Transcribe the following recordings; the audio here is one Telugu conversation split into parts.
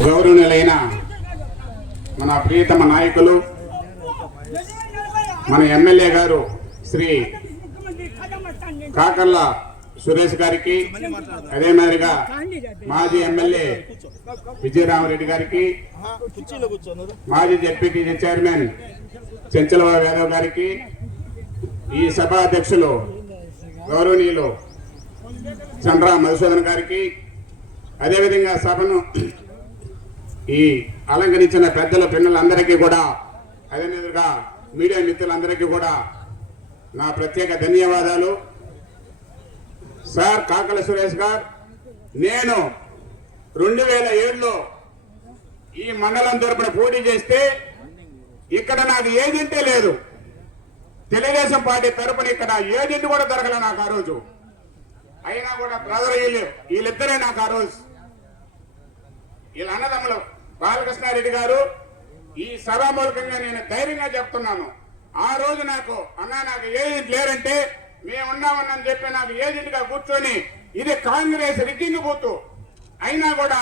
గౌరవనీయులైన మన ప్రియతమ నాయకులు మన ఎమ్మెల్యే గారు శ్రీ కాకర్ల సురేష్ గారికి అదే మాదిరిగా మాజీ ఎమ్మెల్యే విజయరామరెడ్డి గారికి మాజీ జడ్పీటీసీ చైర్మన్ చెంచలబాబు యాదవ్ గారికి ఈ సభ అధ్యక్షులు గౌరవనీయులు చంద్ర మధుసూదన్ గారికి అదేవిధంగా సభను ఈ అలంకరించిన పెద్దల పిల్లలందరికీ కూడా అదేవిధంగా మీడియా మిత్రులందరికీ కూడా నా ప్రత్యేక ధన్యవాదాలు. సార్ కాకల సురేష్ గారు నేను రెండు వేల ఏడులో ఈ మండలం తరపున పోటీ చేస్తే ఇక్కడ నాకు ఏజెంటే లేదు. తెలుగుదేశం పార్టీ తరపున ఇక్కడ ఏజెంట్ కూడా దొరకలే నాకు ఆ రోజు. అయినా కూడా బ్రదర్ వీళ్ళు వీళ్ళిద్దరే నాకు ఆ రోజు వీళ్ళ అన్నదమ్ములు బాలకృష్ణారెడ్డి గారు ఈ సభా మూలకంగా నేను ధైర్యంగా చెప్తున్నాను. ఆ రోజు నాకు అన్నా నాకు ఏజెంట్ లేరంటే మేమున్నామని చెప్పి నాకు ఏజెంట్గా కూర్చొని ఇది కాంగ్రెస్ రిగ్గింగ్ బూత్. అయినా కూడా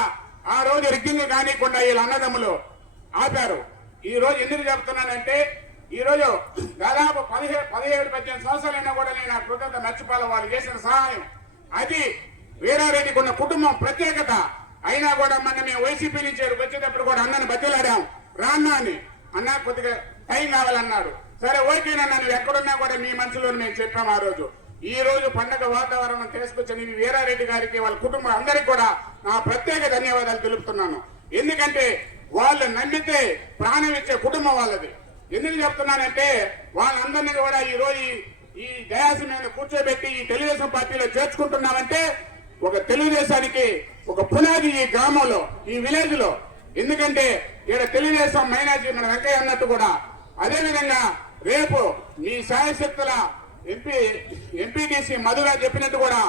ఆ రోజు రిగ్గింగ్ కానికుండా వీళ్ళ అన్నదమ్ములు ఆపారు. ఈ రోజు ఎందుకు చెప్తున్నానంటే ఈ రోజు దాదాపు పదిహేడు పదిహేడు పద్దెనిమిది సంవత్సరాలైనా కూడా నేను ఆ కృతజ్ఞత మర్చిపోవాలి వాళ్ళు చేసిన సహాయం. అది వీరారెడ్డికి ఉన్న కుటుంబం ప్రత్యేకత. అయినా కూడా మొన్న మేము వైసీపీ నుంచి వచ్చేటప్పుడు కూడా అన్నను బతిలాడాం. రాన్నా అని అన్న కొద్దిగా టైం కావాలన్నాడు. సరే ఓకేనన్నా నువ్వు ఎక్కడున్నా కూడా మీ మనసులో మేము చెప్పాం ఆ రోజు. ఈ రోజు పండగ వాతావరణం తీసుకొచ్చిన వీరారెడ్డి గారికి వాళ్ళ కుటుంబం అందరికి కూడా నా ప్రత్యేక ధన్యవాదాలు తెలుపుతున్నాను. ఎందుకంటే వాళ్ళు నమ్మితే ప్రాణం ఇచ్చే కుటుంబం వాళ్ళది. ఎందుకు చెప్తున్నానంటే వాళ్ళందరినీ కూడా ఈ రోజు ఈ- ఈ మీద కూర్చోబెట్టి ఈ తెలుగుదేశం పార్టీలో చేర్చుకుంటున్నామంటే ఒక తెలుగుదేశానికి ఒక పునాది ఈ గ్రామంలో ఈ విలేజ్లో. ఎందుకంటే ఇక్కడ తెలుగుదేశం మైనార్టీ మన వెంకయ్య అన్నట్టు కూడా అదేవిధంగా రేపు మీ శాయశక్తుల ఎంపీ ఎంపీటీసీ మధుగా చెప్పినట్టు కూడా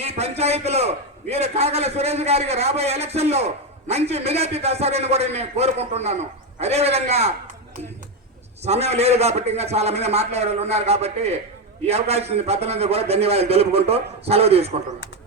ఈ పంచాయతీలో వీరు కాగల సురేష్ గారికి రాబోయే ఎలక్షన్లో మంచి మెజార్టీ తెస్తారని కూడా నేను కోరుకుంటున్నాను. అదేవిధంగా సమయం లేదు కాబట్టి ఇంకా చాలా మంది మాట్లాడే వాళ్ళు ఉన్నారు కాబట్టి ఈ అవకాశం పెద్దలందరూ కూడా ధన్యవాదాలు తెలుపుకుంటూ సెలవు తీసుకుంటున్నాను.